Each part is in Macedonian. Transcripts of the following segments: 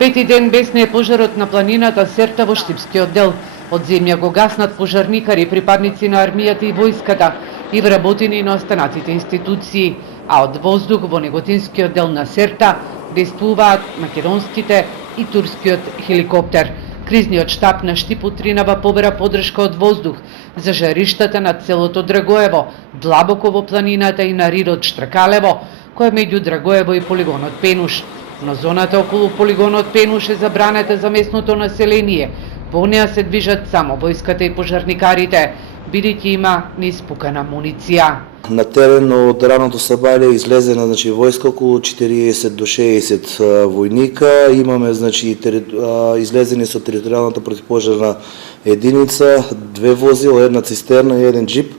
Пети ден бесне е пожарот на планината Серта во Штипскиот дел. Од земја го гаснат пожарникари, припадници на армијата и војската и вработени на останатите институции, а од воздух во Неготинскиот дел на Серта действуваат македонските и турскиот хеликоптер. Кризниот штаб на Штип утринава побера подршка од воздух за жариштата на целото Драгоево, длабоко во планината и на ридот Штркалево, кој е меѓу Драгоево и полигонот Пенуш. Но зоната околу полигонот Пенуш е забранета за местното население. Во неа се движат само војската и пожарникарите, бидејќи има неиспукана муниција. На терен од раното сабајле излезена војска околу 40 до 60 војника. Имаме излезени со територијалната противпожарна единица, 2 возила, 1 цистерна и 1 джип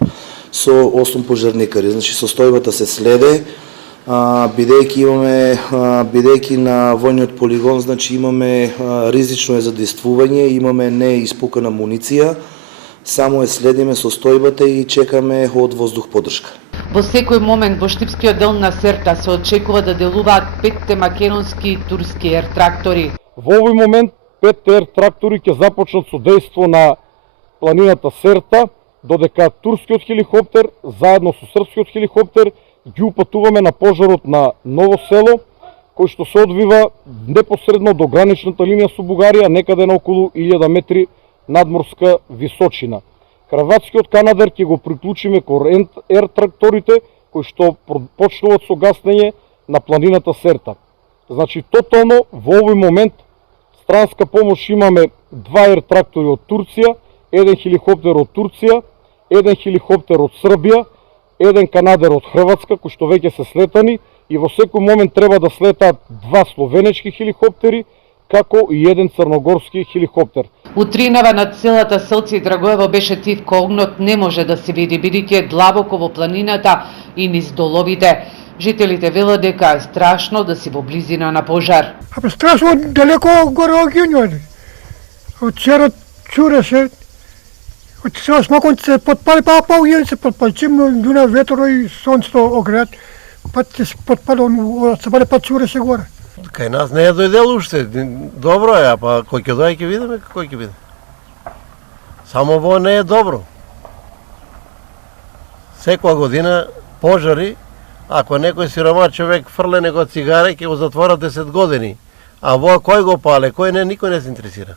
со 8 пожарникари. Состојбата се следе. Бидејќи на војниот полигон имаме ризично е задействување, имаме неиспукана муниција, само следиме состојбата и чекаме од воздух подршка. Во секој момент во Штипскиот дел на Серта се очекува да делуваат 5 македонски и турски ер-трактори. Во овој момент 5 ер-трактори ќе започнат со дејство на планината Серта, додека турскиот хеликоптер заедно со српскиот хеликоптер ги упатуваме на пожарот на Ново село, кој што се одвива непосредно до граничната линија со Бугарија, некаде на околу 1000 метри надморска височина. Хрватскиот канадер ќе го приклучиме кон ер-тракторите кои што почнуваат со гаснење на планината Серта. Тотално во овој момент странска помош имаме 2 ер-трактори од Турција, 1 хеликоптер од Турција, 1 хеликоптер од Србија, 1 канадер од Хрватска, кои што веќе се слетани, и во секој момент треба да слетаат 2 словенечки хеликоптери, како и 1 црногорски хеликоптер. Утринава над целата селце Драгоево беше тивко огнот не може да се види, бидејќи е длабоко во планината и низ доловите. Жителите велат дека е страшно да си во близина на пожар. Страшно далеко горе огињот. Од вчера чуреше, од сега смоконци се подпали, па огињот се подпали. Чим дуна ветро и сонцето огреат, па се подпали, се паде па чуреше горе. Кај нас не е дојдел уште. Добро е, па кој ќе дојде ќе видиме кој ќе биде. Само во не е добро. Секоја година пожари, ако некој сиромат човек фрле него цигаре, ќе го затворат 10 години. А во кој го пале, кој не, никој не се интересира.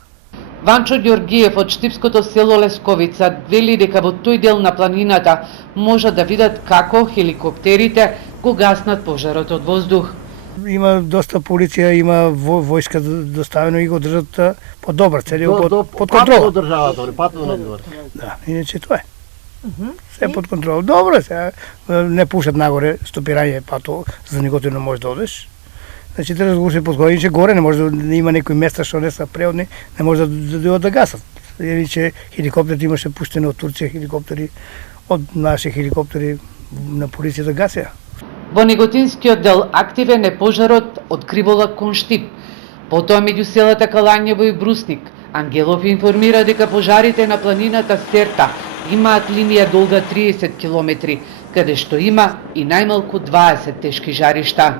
Ванчо Ѓоргиев од Штипското село Лесковица вели дека во тој дел на планината може да видат како хеликоптерите го гаснат пожарот од воздух. Има доста полиција, има војска доставено и го држат под добар целиот под контрол. Да, иначе тоа е. Се под контрол. Добро се, не пушат нагоре стопирање пато, за никој не може да одеш. Треба да го се подготвиш горе, не може да има некои места што не се преодни, не може да гасат. Иначе хеликоптерите имаше пуштени од Турција хеликоптери, од наши хеликоптери на полицијата гасеа. Во Неготинскиот дел активен е пожарот од Кривола кон Штип. Потоа меѓу селата Калањево и Брусник. Ангелов информира дека пожарите на планината Серта имаат линија долга 30 километри, каде што има и најмалку 20 тешки жаришта.